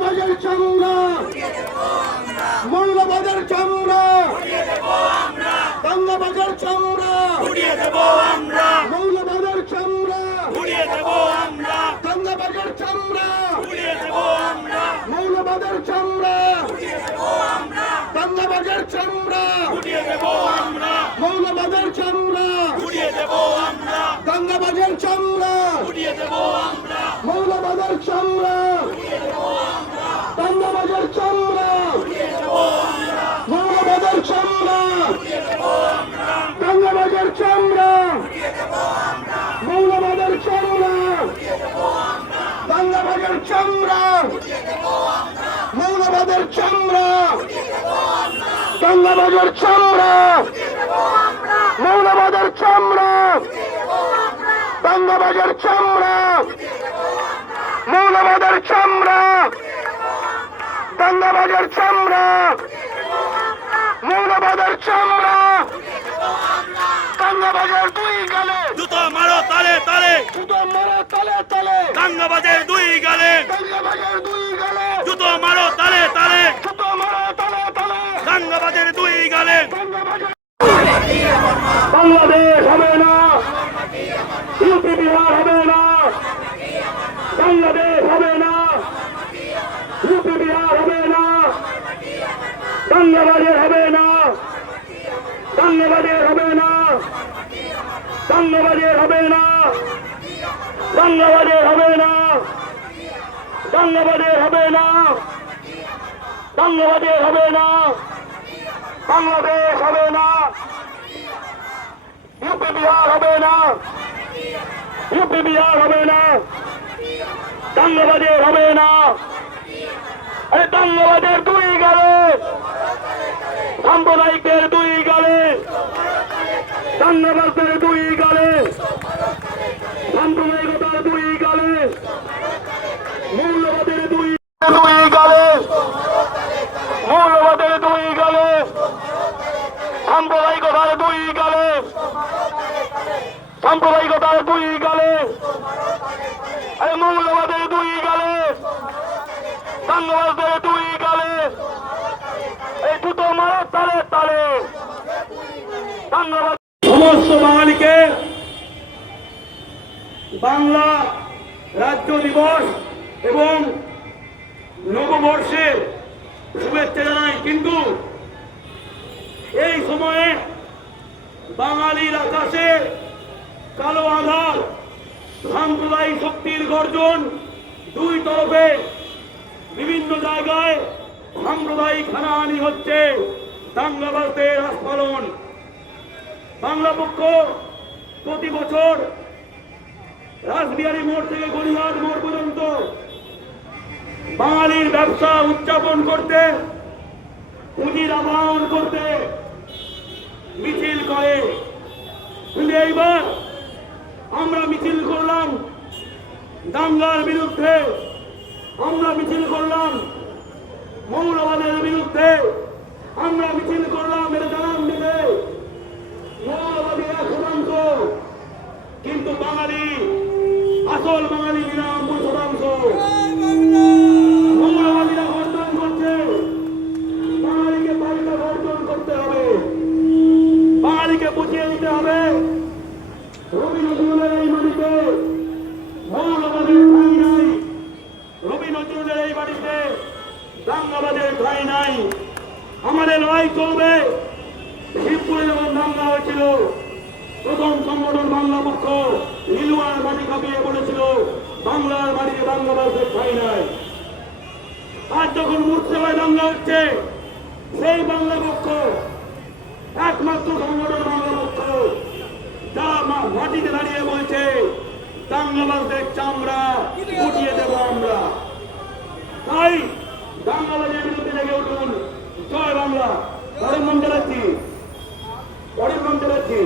দাঙ্গাবাজের চামড়া, মৌলবাদের চামড়া, দাঙ্গাবাজের চামড়া, মৌলবাদের চামড়া, দাঙ্গাবাজের চামড়া, মৌলবাদের চামড়া, দাঙ্গাবাজের চামড়া, মৌলবাদের চামড়া, দাঙ্গাবাজের চামড়া, মৌলবাদের চামড়া, দাঙ্গাবাজের চামড়া, মৌলবাদের চামড়া, দাঙ্গাবাজের চামড়া, মৌলবাদের চামড়া, দাঙ্গাবাজের চামড়া, মৌলবাদের চামড়া, দাঙ্গাবাজের চামড়া, মৌলবাদের চামড়া, দাঙ্গাবাজের চামড়া, মৌলবাদের চামড়া, দাঙ্গাবাজের চামড়া, মৌলবাদের চামড়া, দাঙ্গাবাজের দুই গালে জুতো মারো তালে তালে, জুতো মারো তালে তালে, দাঙ্গাবাজের দুই গালে দাঙ্গাবাজের দুই গালে জুতো মারো তালে তালে, জুতো মারো তালে তালে, দাঙ্গাবাজের দুই গালে। দাঙ্গাবাজের বাংলাদেশ হবে না, ইউপি বিহার হবে না, বাংলাদেশ হবে না, ইউপি বিহার হবে না, দাঙ্গাবাজের হবে না, দাঙ্গাবাজের হবে না, দাঙ্গাবাজের হবে না, দাঙ্গাবাজের হবে না, দাঙ্গাবাজের হবে না, দাঙ্গাবাজের হবে না, বাংলাদেশ হবে না, ইউপি বিহার হবে না, ইউপি বিহার হবে না, দাঙ্গাবাজের হবে না। আরে দাঙ্গাবাজের দুই গালে, সাম্প্রদায়িকদের দুই গালে, দাঙ্গাবাজদের দুই গালে, সাম্প্রদায়িকতার দুই গালে, মৌলবাদের দুই গালে, মৌলবাদের দুই গালে, সাম্প্রদায়িকতার দুই গালে, সাম্প্রদায়িকতার দুই গালে, আরে মৌলবাদের দুই গালে, দাঙ্গাবাজদের দুই গালে, এই জুতো মারো তালে তালে, দাঙ্গাবাজ। সমস্ত বাঙালিকে বাংলা রাজ্য দিবস এবং নববর্ষের শুভেচ্ছা জানাই। কিন্তু এই সময়ে বাঙালির আকাশে কালো আঁধার, সাম্প্রদায়িক শক্তির গর্জন, দুই তরফে বিভিন্ন জায়গায় সাম্প্রদায়িক হানাহানি হচ্ছে, দাঙ্গাবাজদের আস্ফালন। বাংলা পক্ষ প্রতি বছর রাসবিহারী মোড় থেকে গড়িয়াহাট মোড় পর্যন্ত বাঙালির ব্যবসা উদযাপন করতে, পুঁজির আবাহন করতে মিছিল করে। কিন্তু এইবার আমরা মিছিল করলাম দাঙ্গার বিরুদ্ধে, আমরা মিছিল করলাম মৌলবাদের বিরুদ্ধে, আমরা মিছিল করলাম এর জানান দিলে মৌলবাদী 1% কিন্তু বাঙালি, আসল বাঙালি 99%। মৌলবাদীরা গর্জন করছে, বাঙালিকে বাড়িতে গর্জন করতে হবে, বাঙালিকে বুঝিয়ে দিতে হবে রবি নজরুলের এই মাটিতে মৌলবাদের ঠাঁই নাই, রবি নজরুলের এই বাড়িতে দাঙ্গাবাদের ঠাঁই নাই। আমাদের লড়াই চলবে। শিবপুরে যখন দাঙ্গা হয়েছিল, প্রথম সংগঠন বাংলা পক্ষ লিলুয়ার মাটি কাঁপিয়ে পড়েছিল, বাংলার মাটিতে দাঙ্গাবাজদের ঠাঁই নাই। আজ যখন মুর্শিদাবাদে দাঙ্গা হচ্ছে, সেই বাংলা পক্ষ একমাত্র সংগঠন বাংলা পক্ষ যা মাটিতে দাঁড়িয়ে বলছে দাঙ্গাবাজদের চামড়া উঠিয়ে দেবো আমরা। তাই দাঙ্গাবাজের বিরুদ্ধে জেগে উঠুন। জয় বাংলা। পরের মন চালাচ্ছি।